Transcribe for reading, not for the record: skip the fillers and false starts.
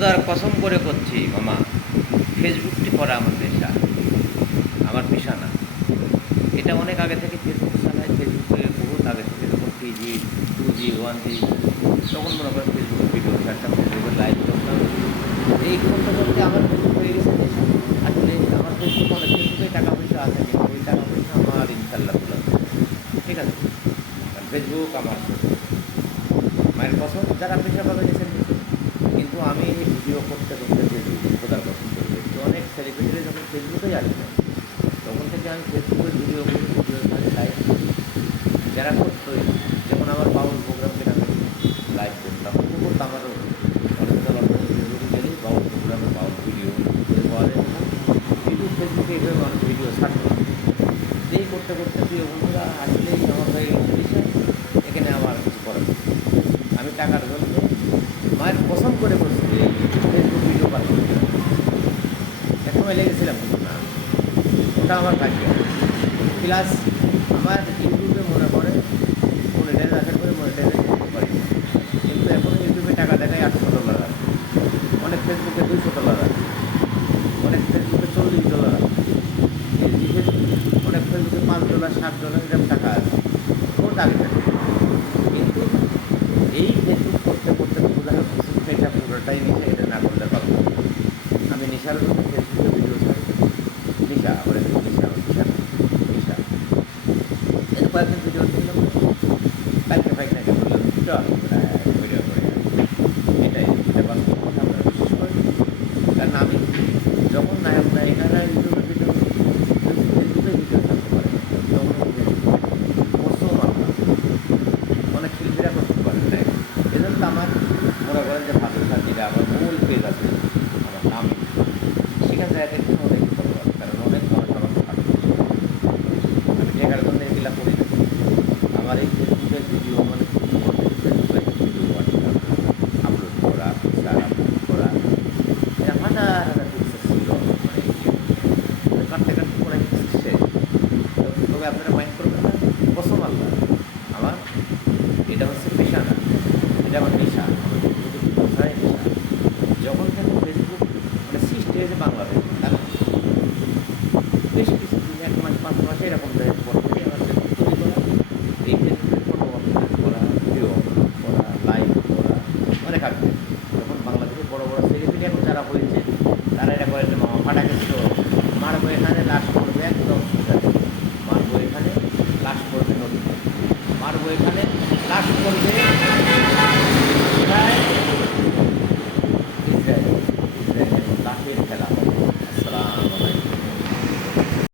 খোদার কসম করে করছি মামা, ফেসবুকটি করা আমার পেশা, আমার পেশা না। এটা অনেক আগে থেকে ফেসবুক চালায়, ফেসবুকে বহুত আগে থেকে, যখন 3G 2G 1G, তখন মনে করেন ফেসবুকের ভিডিও ছাড়তাম, ফেসবুকে লাইভ করতাম। এই করতে করতে আমার ফেসবুক হয়ে গেছে পেশা। আসলে আমার ফেসবুক অনেক, ফেসবুকে টাকা পয়সা আছে, কিন্তু ওই টাকা পয়সা আমার ইনশাল্লাহ তোলা, ঠিক আছে। কারণ ফেসবুক আমার মায়ের পছন্দ, যারা পেশা পাবে গেছেন কিন্তু আমি ভিডিও করতে করতে ফেসবুক খোদার পছন্দ করে দেখছি। অনেক সেলিব্রিটিরা যখন ফেসবুকেই আসবে, তখন থেকে আমি ফেসবুকের ভিডিও করি, ভিডিও ছাড়ি, লাইভ করি। যারা করতোই, যেমন আমার বাউল প্রোগ্রামকে আমি লাইভ করতাম, করতাম আরও অনেক ফেসবুকে গেলেই বাউল প্রোগ্রামে বাউল ভিডিও পাওয়া যায়। কিন্তু ফেসবুকে এইভাবে অনেক ভিডিও ছাড়তাম। এই করতে করতে প্রিয় বন্ধুরা, আসলেই আমার হয়ে গেছে বিষয়, এখানে আমার কিছু করার নেই। আমি টাকার জন্য মায়ের পছন্দ করে করছি এই ফেসবুক ভিডিও পাচ্ছি। এক সময় লেগেছিলাম, কিন্তু না, ওটা আমার ভাগ্য। প্লাস আমার ইউটিউবে মনে করে মনিটাইজ আসার পরে মনিটাইজ করতে পারি, কিন্তু এখন ইউটিউবে টাকা দেখায় $800 আছে, অনেক ফেসবুকে $200 আছে, অনেক ফেসবুকে $40 আছে, অনেক ফেসবুকে $5 $7 এরকম টাকা আছে, বহুত আগে থাকে। কিন্তু এই ফেসবুক করতে করতে এটা পুরোটাই নেশা, এটা না করলে পারবো না। আমি নেশার জন্য ফেসবুকে ভিডিও ছাড়ি, নেশা করে নেশা নেশা নেশা। এই কয়েকদিন ভিডিও দিলাম, কালকে ফাইনাকে বললাম চল ভিডিও করে, এটাই এটা বাস্তব কথা, আমরা বিশেষ করে। কারণ আমি যখন নায়ক নায়িকারা ইউটিউবে ভিডিও ফেসবুকে ভিডিও ছাড়তে পারে, তখন কসম আল্লাহ অনেক শিল্পীরা করতে পারে না। এজন্য আমার মনে করেন যে ভালো সাথীরা আমার মূল পেজ আছে আমার নামে, সেখানে জায়গা থেকে অনেক ফলোয়ার, কারণ অনেক মানুষ আমাকে ভালো। আমি টেকার জন্য এগুলা করি না। আমার এই ফেসবুকের ভিডিও মানে ফেসবুকের ভিডিও আপলোড করা, পিকচার আপলোড করা, এটা হাজার হাজার পিকচার ছিল, মানে কাটতে কাটতে পরে শেষ। তবে আপনারা মাইন্ড করবেন না, কসম আল্লাহ, আমার এটা হচ্ছে পেশা না, এটা আমার নেশা, আমার ভাষায় নেশা। যখন থেকে ফেসবুক মানে সৃষ্টি হয়েছে বাংলাদেশ, তার বেশ কিছুদিন, 1 মাস 5 মাস এরকম দেওয়ার পর থেকে আমার ফেসবুক তৈরি করা, এই ফেসবুকে ফটো আপলোড করা, ভিডিও আপলোড করা, লাইভ করা, অনেক আগে। যখন বাংলাদেশের বড় বড় সেলিব্রিটি এখন যারা হয়েছে, তারা এটা করে যে মামা ফাটা গেছিল, মারবো এখানে লাশ পড়বে একদম সোজা, মারবো এখানে লাশ পড়বে নদীতে, মারবো এখানে লাশ পড়বে ইসরায়েল, ইসরায়েল এবং লাশের খেলা।